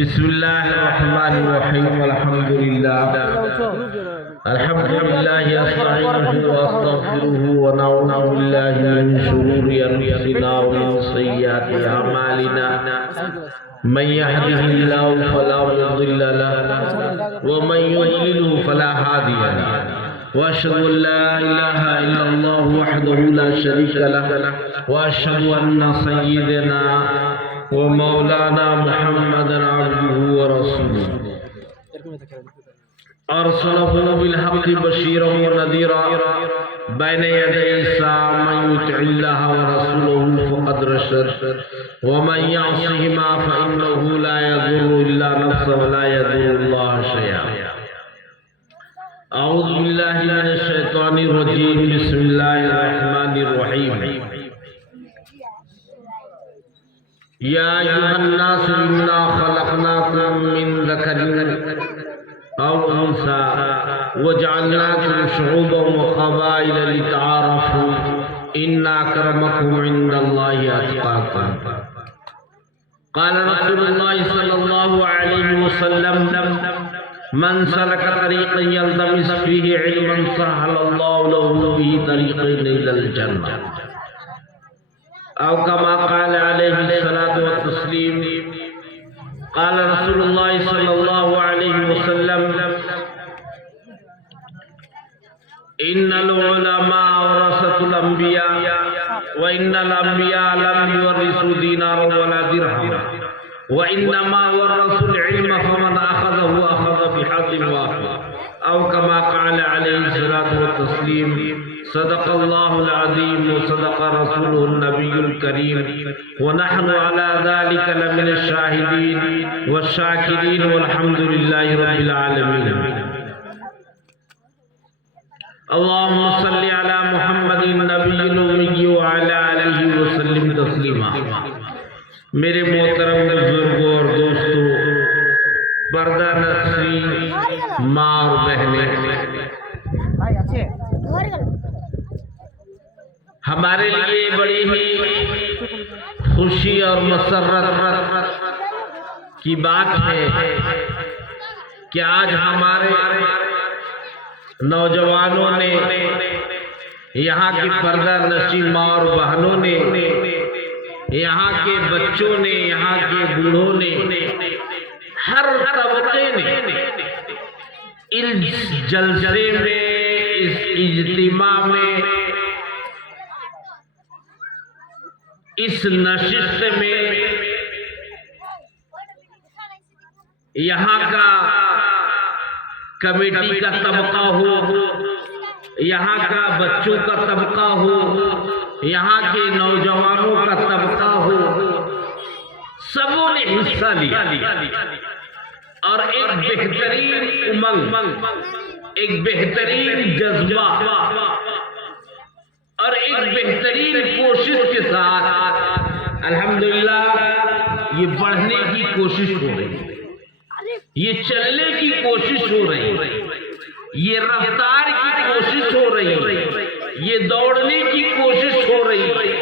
بسم الله الرحمن الرحيم الحمد لله أستعينه وأستغفره ونعوذ بالله من شرور أنفسنا ومن سيئات أعمالنا من يهده الله فلا مضل له ومن يضلل فلا هادي له وأشهد أن لا إله إلا الله وحده لا شريك له وأشهد أن سيدنا ومولانا محمد عبده ورسوله أرسله بالحق بشيرا ونذيرا بين يدي الساعة من يطع الله ورسوله فقد رشد ومن يعصهما فإنه لا يضر إلا نفسه ولا يضر الله شيئا. أعوذ بالله من الشيطان الرجيم. بسم الله الرحمن الرحيم. يا أيها الناس إنا خلقناكم من ذكر أو أنثى وجعلناكم شعوبا وقبائل لتعارفوا إن أكرمكم عند الله أتقاكم. قال رسول الله صلى الله عليه وسلم من سلك طريقا يلتمس فيه علما سهل الله له به طريقا إلى الجنة أو كما قال عليه الصلاة والتسليم. قال رسول الله صلى الله عليه وسلم إن العلماء ورثة الأنبياء وإن الأنبياء لم يورثوا دينارا ولا درهما وإنما ورثوا العلم فمن أخذه أخذ بحظ وافر أو كما قال عليه الصلاة والتسليم. صدق الله العظيم وصدق رسوله النبي الكريم ونحن على ذلك لمن الشاهدين والشاكرين والحمد لله رب العالمين. اللهم صل على محمد النبي الأمي وعلى آله وسلم تسلیما. میرے محترم بزرگوں اور دوستوں، پردہ نشین ماں اور بہنیں، ہمارے لیے بڑی ہی خوشی اور مسرت کی بات ہے کہ آج ہمارے نوجوانوں نے، یہاں کی پردہ نشین ماں اور بہنوں نے، یہاں کے بچوں نے، یہاں کے بوڑھوں نے، ہر طبقے نے اس جلسے میں، اس اجتماع میں، اس نشست میں یہاں کا کمیٹی کا طبقہ ہو، یہاں کا بچوں کا طبقہ ہو، یہاں کے نوجوانوں کا طبقہ ہو، سبوں نے حصہ لیا اور ایک بہترین امنگ، ایک بہترین جذبہ اور ایک بہترین کوشش کے ساتھ الحمدللہ یہ بڑھنے کی کوشش ہو رہی ہے، یہ چلنے کی کوشش ہو رہی ہے، یہ رفتار کی کوشش ہو رہی ہے، یہ دوڑنے کی کوشش ہو رہی ہے.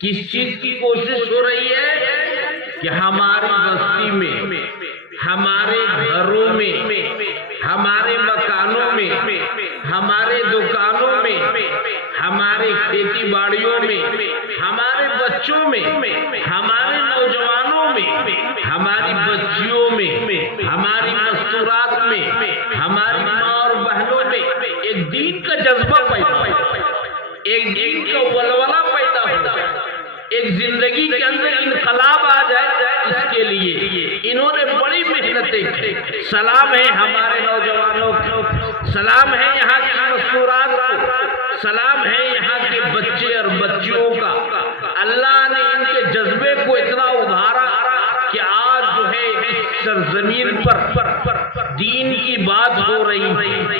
کس چیز کی کوشش ہو رہی ہے؟ کہ ہماری بستی میں، ہمارے گھروں میں، ہمارے مکانوں میں، ہمارے دکانوں میں، ہمارے کھیتی باڑیوں میں، ہمارے بچوں میں، ہمارے نوجوانوں میں، ہماری بچیوں میں، ہماری مستورات میں، ہماری ماں اور بہنوں میں ایک دین کا جذبہ پیدا ہو، ایک دین کا ولولہ پیدا ہو، ایک زندگی کے اندر انقلاب آ جائے. اس کے لیے انہوں نے بڑی محنتیں کی. سلام ہے ہمارے نوجوانوں کو، سلام ہے یہاں کی مستورات کو، سلام ہے یہاں کے بچے اور بچیوں کا. اللہ نے ان کے جذبے کو اتنا ابھارا کہ آج جو ہے اس سرزمین پر دین کی بات ہو رہی ہے،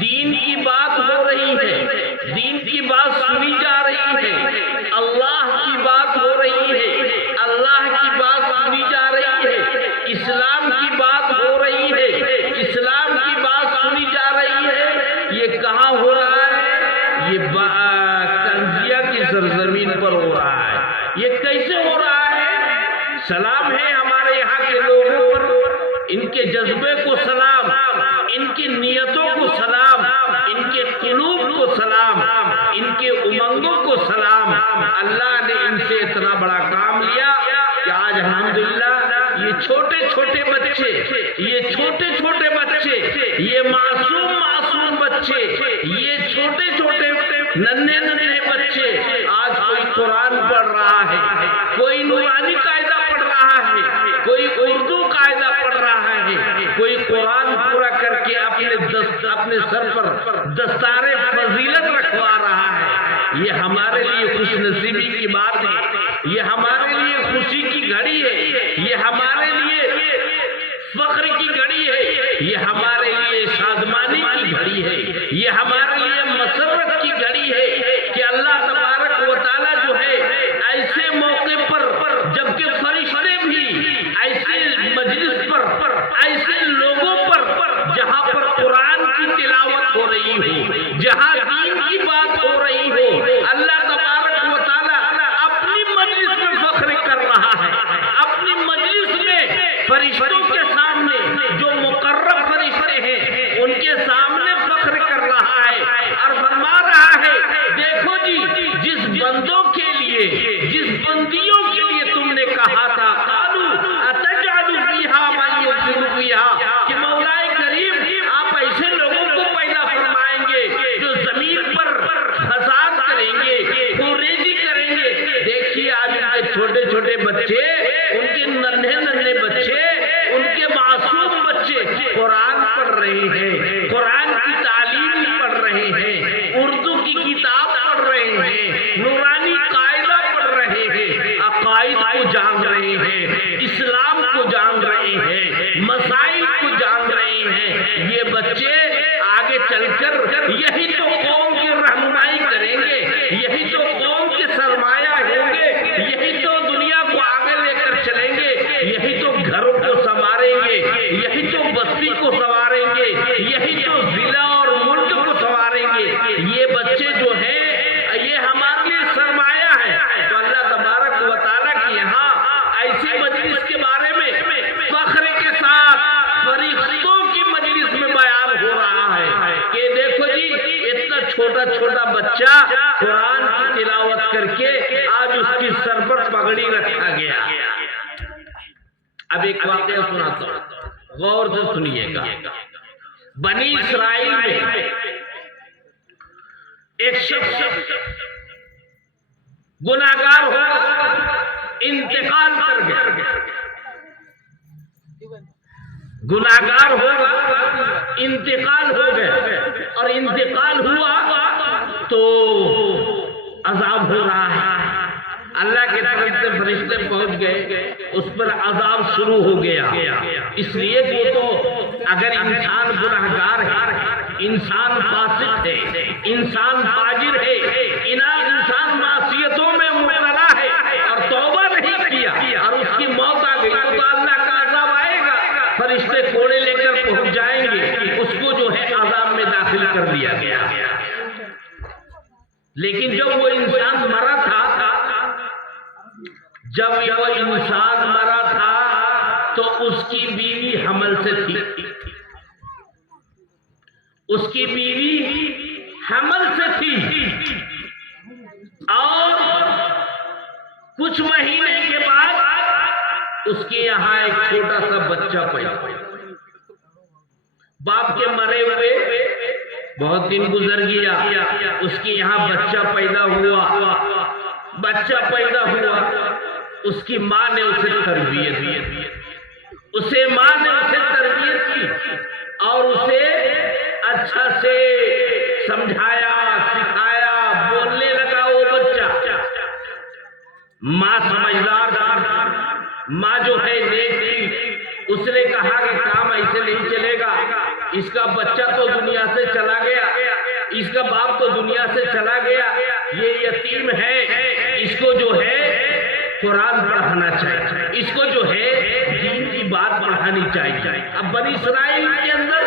دین کی بات ہو رہی ہے، دین کی بات سنی جا رہی ہے، اللہ کی بات ہو رہی ہے، اللہ کی بات سنی جا رہی ہے، اسلام کی بات ہو رہی ہے، اسلام کی بات سنی جا رہی ہے. یہ کہاں ہو رہا ہے؟ یہ کنزیہ کی سرزمین پر ہو رہا ہے. یہ کیسے ہو رہا ہے؟ سلام ہے ہمارے یہاں کے لوگ ان کے جذبے کو سلام، ان کی نیتوں کو سلام، ان کے قلوب کو سلام، ان کے امنگوں کو سلام۔ اللہ نے ان سے اتنا بڑا کام لیا کہ آج الحمدللہ یہ چھوٹے چھوٹے بچے، یہ چھوٹے چھوٹے بچے، یہ معصوم بچے، یہ چھوٹے چھوٹے ننھے بچے آج کوئی قرآن پڑھ رہا ہے، کوئی نورانی قاعدہ پڑھ رہا ہے، کوئی اردو قاعدہ پڑھ رہا ہے، کوئی قرآن پورا کر کے اپنے سر پر دستار فضیلت رکھوا رہا ہے۔ یہ ہمارے لیے خوش نصیبی کی بات ہے، یہ ہمارے لیے خوشی کی گھڑی ہے، یہ ہمارے لیے فخر کی گھڑی ہے، یہ ہمارے لیے شادمانی کی گھڑی ہے، یہ ہمارے لیے مسرت کی گھڑی ہے کہ اللہ تبارک و تعالیٰ جو ہے ایسے موقع پر، جبکہ فرشتے بھی ایسے مجلس پر، ایسے لوگوں پر جہاں پر قرآن کی تلاوت ہو رہی ہو، جہاں دین کی بات ہو رہی ہو، اللہ تبارک و تعالیٰ اپنی مجلس میں فخر کر رہا ہے، اپنی مجلس میں فرشتوں کے سامنے جو مقرب فرشتے ہیں ان کے سامنے فخر کر رہا ہے اور فرما رہا ہے دیکھو جی، جس بندوں کے لیے، جس بندیوں کے لیے تم نے کہا تھا قالوا اتجعل فیہا من یفسد فیہا، کہ مولا کریم آپ ایسے لوگوں کو پیدا فرمائیں گے جو زمین پر فساد کریں گے، خوریزی کریں گے۔ دیکھیے آج ان کے چھوٹے چھوٹے بچے، ان کے ننھے بچے، ان کے معصوم بچے قرآن پڑھ رہے ہیں، قرآن کی تعلیم پڑھ رہے ہیں، اردو کی کتاب پڑھ رہے ہیں، نورانی قاعدہ پڑھ رہے ہیں، عقائد کو جان رہے ہیں، اسلام کو جان رہے ہیں، مسائل کو جان رہے ہیں۔ یہ بچے آگے چل کر یہی تو قوم کی رہنمائی کریں گے، یہی تو قوم کے سرمایہ ہوں گے، یہی تو دنیا کو آگے لے کر چلیں گے، یہی تو گھروں کو سنواریں گے، یہی تو بستی کو سنواریں گے، یہی تو ضلع اور ملک کو سنواریں گے۔ یہ بچے جو ہیں یہ ہمارے لیے سرمایہ ہے۔ تو اللہ تبارک و تعالیٰ کی یہاں ایسی مجلس کے بارے میں فخر کے ساتھ فرشتوں کی مجلس میں بیان ہو رہا ہے کہ دیکھو جی، اتنا چھوٹا چھوٹا بچہ قرآن کی تلاوت کر کے آج اس کی سر پر پگڑی رکھا گیا۔ اب ایک واقعہ سناتا ہوں، غور سے سنیے گا۔ بنی اسرائیل میں ایک شخص گناہگار ہو انتقال کر گیا، گناہگار ہوگا انتقال ہو گئے، اور انتقال ہوا تو عذاب ہو رہا ہے۔ اللہ کی طرف سے فرشتے پہنچ گئے، اس پر عذاب شروع ہو گیا۔ اس لیے وہ تو اگر انسان گناہگار ہے، انسان فاسق ہے، انسان فاجر ہے، انسان معصیتوں میں مبتلا ہے اور توبہ نہیں کیا اور اس کی موت آ گئی تو اللہ کا عذاب آئے گا۔ فرشتے کوڑے لے کر پہنچ جائیں گے، اس کو جو ہے عذاب میں داخل کر دیا گیا۔ لیکن جب وہ انسان مرا تھا، جب وہ انسان مرا تھا تو اس کی بیوی حمل سے تھی، اس کی بیوی حمل سے تھی، اور کچھ مہینے کے بعد اس کے یہاں ایک چھوٹا سا بچہ پیدا ہوا۔ باپ کے مرے ہوئے بہت دن گزر گیا، اس کے یہاں بچہ پیدا ہوا۔ بچہ پیدا ہوا، اس کی ماں نے اسے تربیت دی، ماں نے اسے تربیت کی اور اسے اچھا سے سمجھایا، سکھایا، بولنے لگا وہ بچہ۔ ماں سمجھدار تھی، ماں جو ہے نیک تھی، اس نے کہا کہ کام ایسے نہیں چلے گا، اس کا بچہ تو دنیا سے چلا گیا، اس کا باپ تو دنیا سے چلا گیا، یہ یتیم ہے، اس کو جو ہے قرآن پڑھانا چاہیے، اس کو جو ہے دین کی بات پڑھانی چاہیے۔ اب بنی اسرائیل کے اندر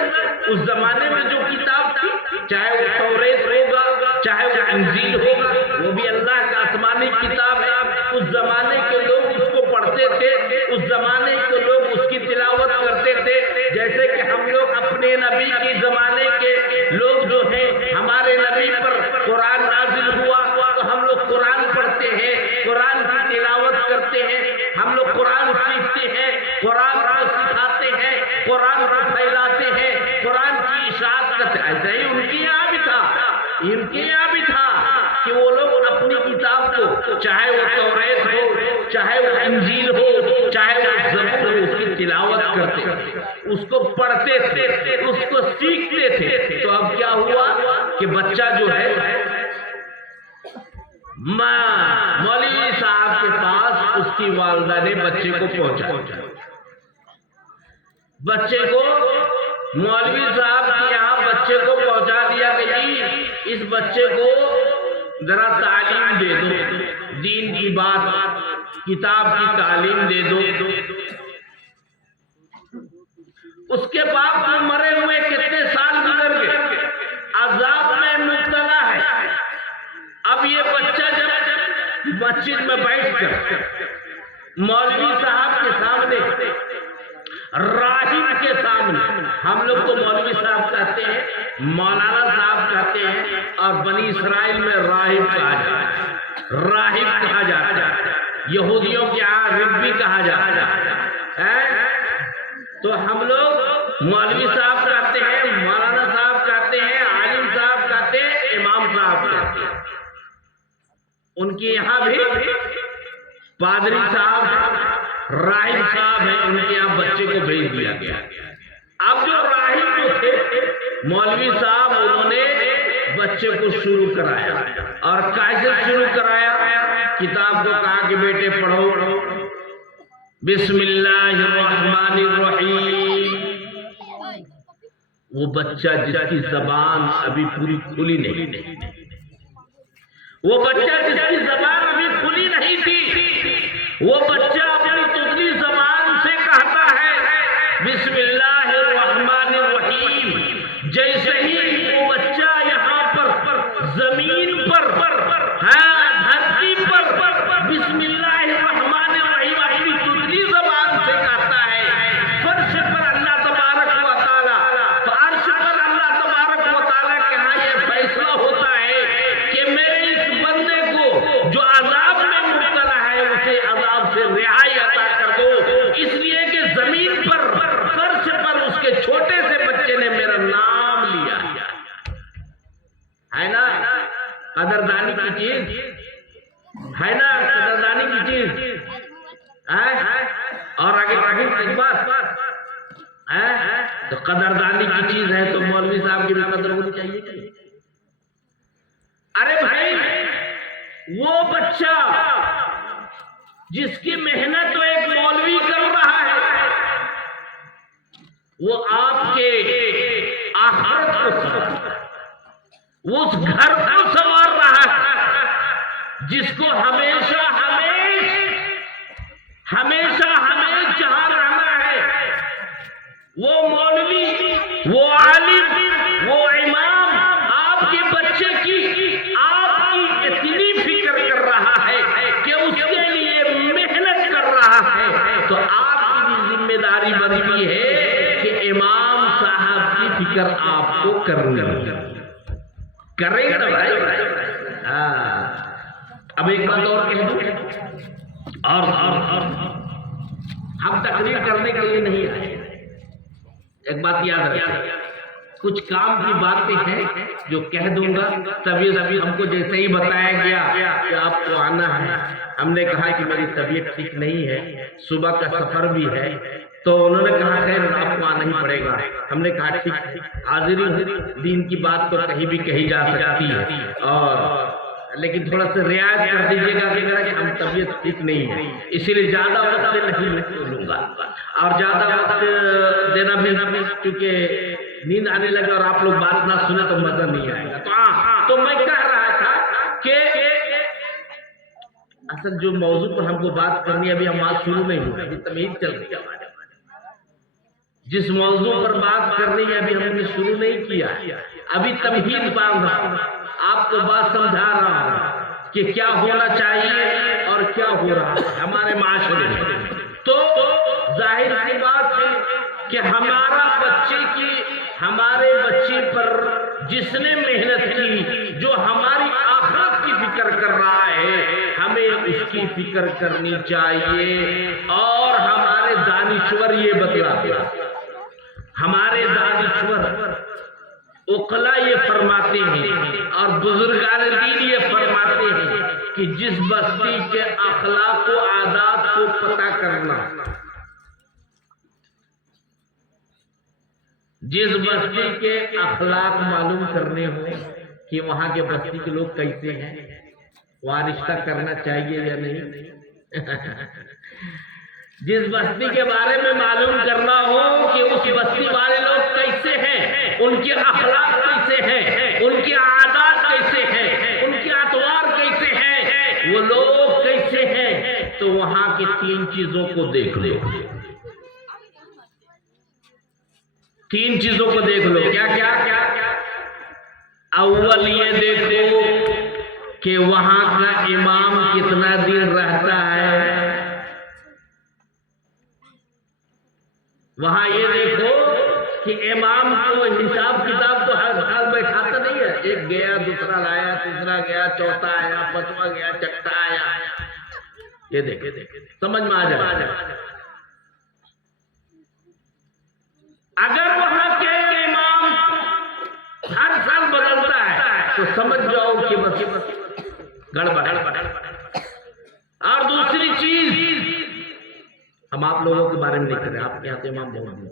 اس زمانے میں جو کتاب تھی، چاہے وہ توریت ہوگا، چاہے وہ انجیل ہوگا، وہ بھی اللہ کا آسمانی کتاب ہے۔ اس زمانے کے لوگ اس کو پڑھتے تھے، اس زمانے کے لوگ اس کی تلاوت کرتے تھے، اپنے نبی کے زمانے کے لوگ جو ہیں ہمارے نبی پر قرآن نازل ہوا تو ہم لوگ قرآن پڑھتے ہیں، قرآن کی تلاوت کرتے ہیں، ہم لوگ قرآن سیکھتے ہیں، قرآن کو سکھاتے ہیں، قرآن کو پھیلاتے ہیں، قرآن کی اشاعت کرتے ہیں۔ ایسا ہی ان کے یہاں بھی تھا، ان کے یہاں بھی تھا کہ وہ لوگ اپنی کتاب کو، چاہے وہ توریت ہو، چاہے وہ انجیل ہو، چاہے وہ زبور ہو، اس کی تلاوت کرتے تھے، اس کو پڑھتے تھے، اس کو سیکھتے تھے۔ تو اب کیا ہوا کہ بچہ جو ہے مولوی صاحب کے پاس اس کی والدہ نے بچے کو پہنچا، بچے کو مولوی صاحب کے یہاں بچے کو پہنچا دیا کہ جی اس بچے کو ذرا تعلیم دے دو، دین کی بات، کتاب کی تعلیم دے دو۔ اس کے باپ کو مرے ہوئے کتنے سال گزر گئے، عذاب میں مبتلا ہے۔ اب یہ بچہ جب مسجد میں بیٹھ کر مولوی صاحب کے سامنے، راہب کے سامنے، ہم لوگ تو مولوی صاحب کہتے ہیں، مولانا صاحب کہتے ہیں، اور بنی اسرائیل میں راہب کہا جاتا ہے، راہب کہا جاتا ہے، یہودیوں کے یہاں ربی کہا جاتا ہے۔ تو ہم لوگ مولوی صاحب کہتے ہیں، مولانا صاحب کہتے ہیں، عالم صاحب کہتے ہیں، امام صاحب کہتے ہیں۔ ان کے یہاں بھی پادری صاحب، راہب صاحب ہیں، ان کے یہاں بچے کو بھیج دیا گیا۔ اب جو راہب جو تھے مولوی صاحب، انہوں نے بچے کو شروع کرایا، اور کیسے شروع کرایا؟ کتاب کو کہا کہ بیٹے پڑھو، بسم اللہ الرحمن الرحیم۔ وہ بچہ جس کی زبان ابھی پوری کھلی نہیں، وہ بچہ جس کی زبان ابھی کھلی نہیں تھی، وہ بچہ اپنی تدلی زبان سے کہتا ہے بسم اللہ الرحمن الرحیم۔ جیسے ہی وہ بچہ یہاں پر زمین پر، دھرتی پر بسم اللہ الرحمن الرحیم اپنی تدلی زبان سے کہتا ہے، فرش پر اللہ تبارک و تعالیٰ، فرش پر اللہ تبارک و تعالیٰ کے ہاں یہ فیصلہ ہوتا ہے کہ میرے اس بندے کو جو عذاب میں مبتلا ہے اسے عذاب سے رہائی عطا کر دو، اس لیے کہ زمین پر، فرش پر اس کے چھوٹے سے بچے نے میرا نام لیا ہے نا۔ قدردانی کی چیز ہے نا، قدردانی کی چیز ہے۔ اور آگے ایک بات ہے تو قدردانی کی چیز ہے تو مولوی صاحب کی بھی قدر ہونی چاہیے۔ ارے بھائی، وہ بچہ جس کی محنت تو ایک مولوی کر رہا ہے، وہ آپ کے آخرت کو سنوار رہا ہے، وہ اس گھر کو سنوار رہا ہے جس کو ہمیشہ ہمیں جہاں رہنا ہے۔ وہ مولوی، وہ عالم، وہ امام آپ کے بچے کی، آپ کی اتنی فکر کر رہا ہے کہ اس کے لیے محنت کر رہا ہے، تو آپ کی بھی ذمہ داری بنتی ہے کہ امام صاحب کی فکر آپ کو کرنی کریں گے نا بھائی۔ اب ایک بات اور کہہ دوں، اور ہم تقریر کرنے کے لیے نہیں آئے، ایک بات یاد رکھیں، کچھ کام کی باتیں ہیں جو کہہ دوں گا، طبیعت ہم کو جیسے ہی بتایا گیا کہ آپ کو آنا ہے، ہم نے کہا کہ میری طبیعت ٹھیک نہیں ہے، صبح کا سفر بھی ہے، تو انہوں نے کہا خیر آپ کو آنا ہی پڑے گا۔ ہم نے کہا ٹھیک، حاضری دین کی بات تو کہیں بھی کہی جا سکتی ہے، اور لیکن تھوڑا سا رعایت کر دیجیے گا کہ ہم طبیعت ٹھیک نہیں ہے، اسی لیے زیادہ وقت نہیں لوں گا، اور زیادہ وقت دینا بھی کیونکہ نیند آنے لگے اور آپ لوگ بات نہ سنیں تو مزہ نہیں آئے گا۔ تو میں کہہ رہا تھا کہ اصل جو موضوع پر ہم کو بات کرنی ہے، ابھی ہم بات شروع نہیں ہوئی، ابھی تمیز چل رہی ہے ہمارے، جس موضوع پر بات کرنی ہے ابھی ہم نے شروع نہیں کیا، ابھی تمہید باندھ رہا ہوں، آپ کو بات سمجھا رہا ہوں کہ کیا ہونا چاہیے اور کیا ہو رہا ہے ہمارے معاشرے میں۔ تو ظاہر سی بات ہے کہ ہمارا بچے کی ہمارے بچے پر جس نے محنت کی، جو ہماری آخرت کی فکر کر رہا ہے، ہمیں اس کی فکر کرنی چاہیے۔ اور ہمارے دانشور یہ بتلاتے ہیں، ہمارے دانشور عقلاء یہ فرماتے ہیں اور بزرگان دین یہ فرماتے ہیں کہ جس بستی کے اخلاق و عادات کو پتہ کرنا، جس بستی کے اخلاق معلوم کرنے ہوں کہ وہاں کے بستی کے لوگ کیسے ہیں، وہاں رشتہ کرنا چاہیے یا نہیں، جس بستی کے بارے میں معلوم کرنا ہو کہ اس بستی والے لوگ کیسے ہیں، ان کے اخلاق کیسے ہیں، ان کے عادات کیسے ہیں، ان کے اطوار کیسے ہیں، وہ لوگ کیسے ہیں، تو وہاں کی 3 چیزوں کو دیکھ لو، 3 چیزوں کو دیکھ لو۔ کیا کیا؟ اول یہ دیکھو کہ وہاں کا امام کتنا دن رہتا ہے، وہاں یہ دیکھو کہ امام کو حساب کتاب تو ہر سال بیٹھاتا نہیں ہے، ایک گیا دوسرا لایا تیسرا گیا چوتھا آیا پانچواں گیا چھٹا آیا، یہ دیکھے سمجھ میں آ جائے۔ اگر وہاں کے امام ہر سال بدلتا ہے تو سمجھ جاؤ کہ بس گڑبڑ۔ اور دوسری چیز، ہم آپ لوگوں کے بارے میں نہیں کر رہے، آپ کے یہاں امام بہت ہیں،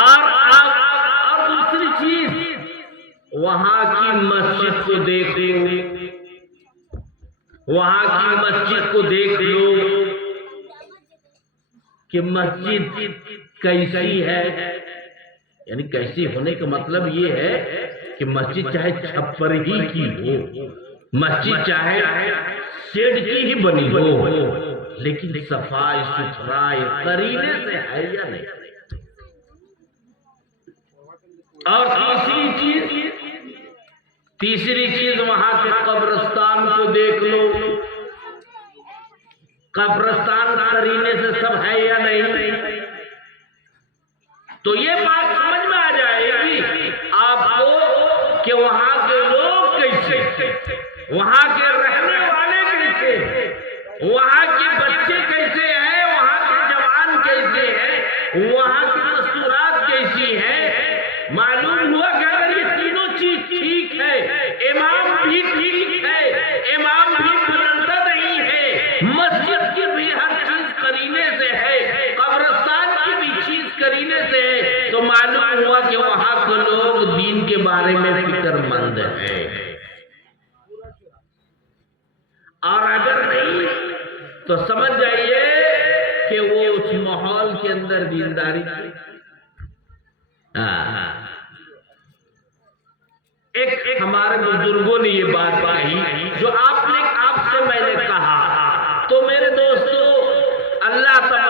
اور دوسری چیز، وہاں کی مسجد کو دیکھ لو، وہاں کی مسجد کو دیکھ لو کہ مسجد کیسی ہے، یعنی کیسی ہونے کا مطلب یہ ہے کہ مسجد چاہے چھپر ہی کی ہو، مسجد چاہے سیڑھ کی ہی بنی ہو، لیکن صفائی ستھرائی قرینے سے ہے یا نہیں۔ اور تیسری چیز وہاں کے قبرستان کو دیکھ لو، قبرستان قرینے سے سب ہے یا نہیں، تو یہ بات سمجھ میں آ جائے گی آپ کو کہ وہاں کے لوگ کیسے، وہاں کے رہنے والے کیسے، وہاں کے بچے کیسے ہیں، وہاں کے جوان کیسے ہیں، وہاں کی دستورات کیسی ہیں۔ معلوم ہوا کہ اگر یہ تینوں چیز ٹھیک ہے، امام بھی ٹھیک ہے، امام بھی بدلتا نہیں ہے، مسجد کی بھی ہر چیز قرینے سے ہے، قبرستان کی بھی چیز قرینے سے ہے، تو معلوم ہوا کہ وہاں کے لوگ دین کے بارے میں فکر مند ہیں۔ اور اگر نہیں تو سمجھ جائیے کہ وہ اس ماحول کے اندر دینداری کی۔ ایک ہمارے بزرگوں نے یہ بات کہی جو آپ سے میں نے کہا، تو میرے دوستو اللہ تبارک